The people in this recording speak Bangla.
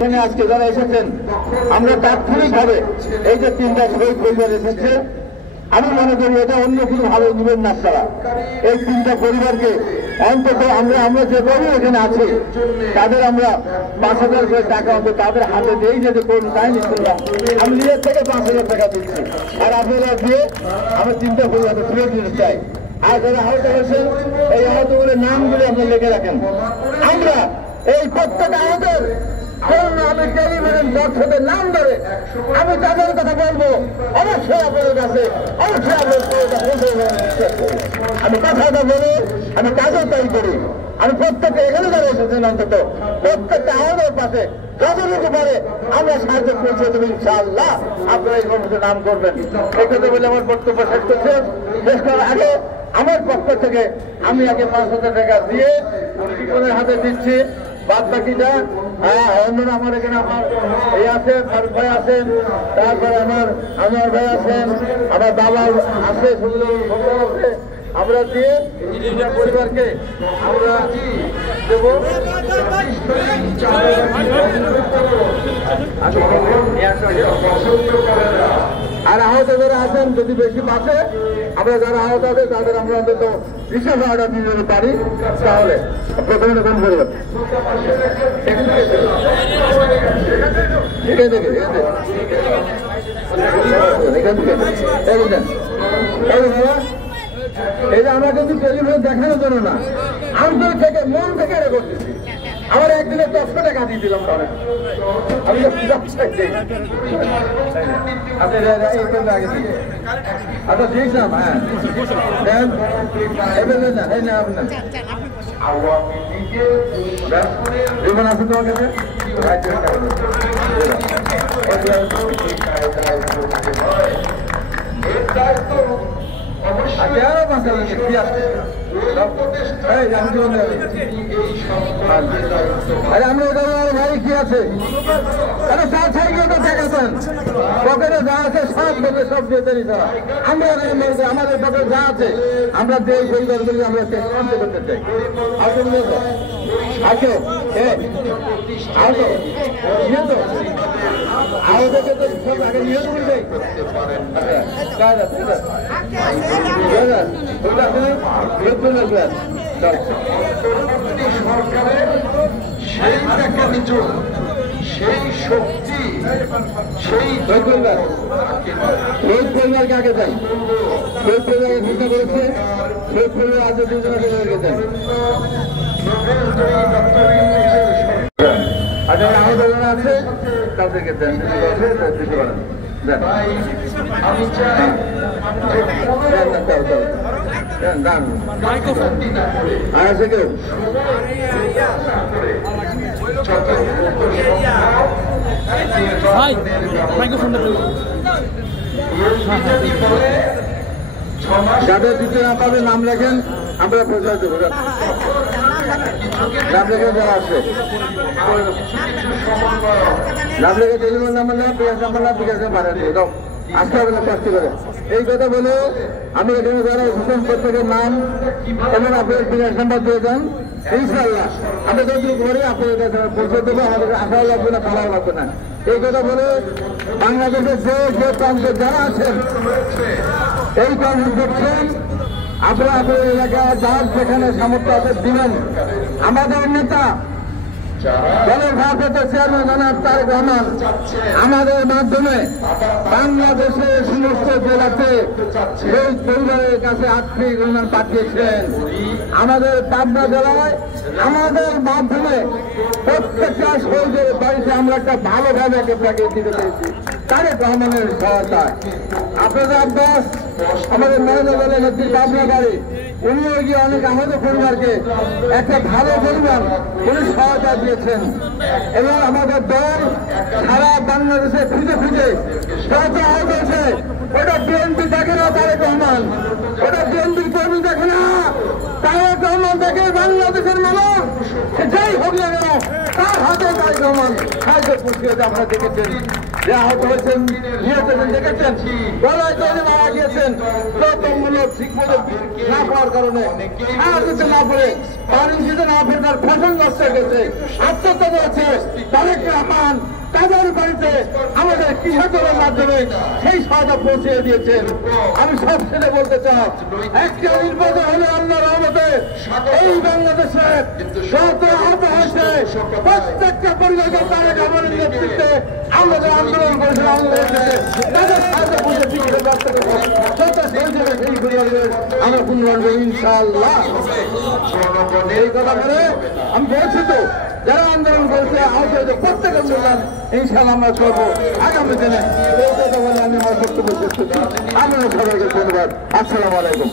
এখানে আজকে যারা এসেছেন আমরা তাৎক্ষণিকভাবে এই যে তিনটা শহীদ পরিবার এসেছে, আমি মনে করি এটা অন্য কোনো ভালো নেবেন না। তারা এই তিনটা পরিবারকে অন্তত আমরা যে কবি এখানে আছি তাদের আমরা ৫,০০০ করে টাকা অন্তত তাদের হাতে দিয়েই যদি করুন তাই নিচ্ছিলাম। আমি নিজের থেকে ৫,০০০ টাকা দিচ্ছি, আর আপনারা দিয়ে আমরা তিনটা পরিবারকে ফিরে দিতে চাই। আর যারা আহত হয়েছেন এই আহতগুলোর নামগুলি আপনি লিখে রাখেন। আমরা এই প্রত্যেকটা আহতের আমি টেলিভিশন দর্শকের নাম ধরে আমি তাদের কথা বলবো, অবশ্যই আপনাদের কাছে অবশ্যই আমি কথাটা বলি, আমি কাজও তাই করি। আমি প্রত্যেকটা এখানে যারা এসেছেন অন্তত প্রত্যেকটা আহতের পাশে যতটুকু পারে আমরা সাহায্য পৌঁছে দেবো ইনশাআল্লাহ। আপনারা এই কমিটির নাম করবেন। এই কথা বলে আমার বক্তব্য শেষ করছে। শেষ করার আগে আমার পক্ষ থেকে আমি আগে ৫,০০০ টাকা দিয়ে শিক্ষকের হাতে দিচ্ছি। বাদ বাকিটা অন্যরা আমার এখানে আমার এই আছে, ফারুক ভাই আছেন, তারপরে আমার ভাই আছেন, আমার বাবা আছে, আছে। আমরা দিয়ে পরিবারকে আমরা দেব। আর আহত যারা আছেন যদি বেশি বাঁচে, আমরা যারা আহত আছে তাদের আমরা অন্তত বিশেষ অর্ডার দিয়ে দিতে পারি। তাহলে প্রথমে কোন পরিবার এই যে আমরা কিন্তু টেলিভিশন দেখানোর জন্য না, আন্তর থেকে মন থেকে এটা করতেছি। আমার একদিনে ১০০ টাকা দিয়ে দিলাম। আমি আচ্ছা ঠিক না, হ্যাঁ আছে তোমার কাছে ভাই কি আছে? আরে চার সাইকেল তো দেখাচ্ছেন পকেটে যা আছে সব লোকে সব দিয়ে দেরি তারা। আমরা আমাদের পকেটে যা আছে আমরা দেই পরিবারগুলি আমরা চেষ্টা করতে চাই। আসুন আসো আসো নিয়ে তো আহতকে তো সব আগে নিয়ে বলবে সরকারের সেই মেকানিজম, সেই শক্তি, সেই পরিবার কাকে চাই? সেই পরিবারের ঘোষণা করেছে, সেই পরিবার আজ যোজনা করে রেখেছেন। আর যারা আহত যারা আছে তাদেরকে দেন, দিতে পারেন। আমি চাই আর আছে কেউ যাদের দিতে না পাবে নাম লেখেন, আমরা পৌঁছায় দেবো। নাম লেখে যারা আছে নাম লেখে টেলিফোন নাম্বার না, পেঁয়াজ নাম্বার না, বিকাশ বাড়া দিয়ে দাও, আসতে হবে না কষ্ট করে। এই কথা বলে আমি এখানে যারা এসেছেন প্রত্যেকের নাম এবং আপনার বিকাশ নাম্বার দিয়ে যান। ইনশাআল্লাহ আমরা যদি করি আপনাদের কাছে পৌঁছে দেবো। আমাদের আশাও লাগবে না, ভালো লাগবে না। এই কথা বলে বাংলাদেশের যে প্রান্তে যারা আছেন এই কাজ দেখছেন, আপনারা আপনাদের এলাকায় যার যেখানে সামর্থ্য আছে দিবেন। আমাদের নেতা দলের ভারপ্রাপ্ত চেয়ারম্যান জনাব তারেক রহমান আমাদের মাধ্যমে বাংলাদেশের সমস্ত জেলাতে এই পরিবারের কাছে আর্থিক অনুদান পাঠিয়েছিলেন। আমাদের পাবনা জেলায় আমাদের মাধ্যমে প্রত্যেকটা শহীদের বাড়িতে আমরা একটা ভালোভাবে একটা প্যাকেজ দিতে পেরেছি তারেক রহমানের সহায়তায়। আপনাদের আব্বাস আমাদের নরেন্দ্র দলের নেত্রী পাবনা বাড়ি, উনিও গিয়ে অনেক আমাদের পরিবারকে একটা ভালো পরিবার উনি সহায়তা দিয়েছেন। এবং আমাদের দল সারা বাংলাদেশে খুঁজে খুঁজে যত আহত হয়েছে ওটা বিএনপি দেখে না, তারেক রহমান ওটা বিএনপির কর্মী দেখে না, তারেক রহমান দেখে বাংলাদেশের মানুষ যাই হোক না কেন তার হাতে তারেক রহমান সাহায্য পুষিয়ে আমরা দেখেছেন। যে আহত হয়েছেন নিহত হয়েছেন দেখেছেন গলায় তৈরি মারা গিয়েছেন প্রথমমূলক ঠিক মতো না পাওয়ার কারণে আর দিতে না পারে পানি দিতে না পেরে তার ফসল নষ্ট হয়ে গেছে আত্মহত্যা করেছে তারেক রহমান তাদের বাড়িতে আমাদের কৃষকের মাধ্যমে সেই সহায়তা পৌঁছে দিয়েছেন। আমি সব ছেলে বলতে চাই একটা নির্বাচন হলে আল্লাহ রহমতে এই বাংলাদেশে যত আহত হয়েছে প্রত্যেকটা পরিবারকে তারেক রহমানের নেতৃত্বে আমাদের আন্দোলন করেছে তাদের সাহায্য পৌঁছে দিতে ব্যস্ত করবো সেই পরিবারের আমরা পুনরানবো ইনশাআল্লাহ। এই কথা বলে আমি বলছি তো যারা আন্দোলন করেছে আহত হয়েছে প্রত্যেকের মূল্যায়ন ইনশাআল্লাহ আমরা করবো আগামী দিনে। এই কথা বলে আমি আমার বক্তব্য শেষ করছি। আপনারা সবাইকে ধন্যবাদ। আসসালামু আলাইকুম।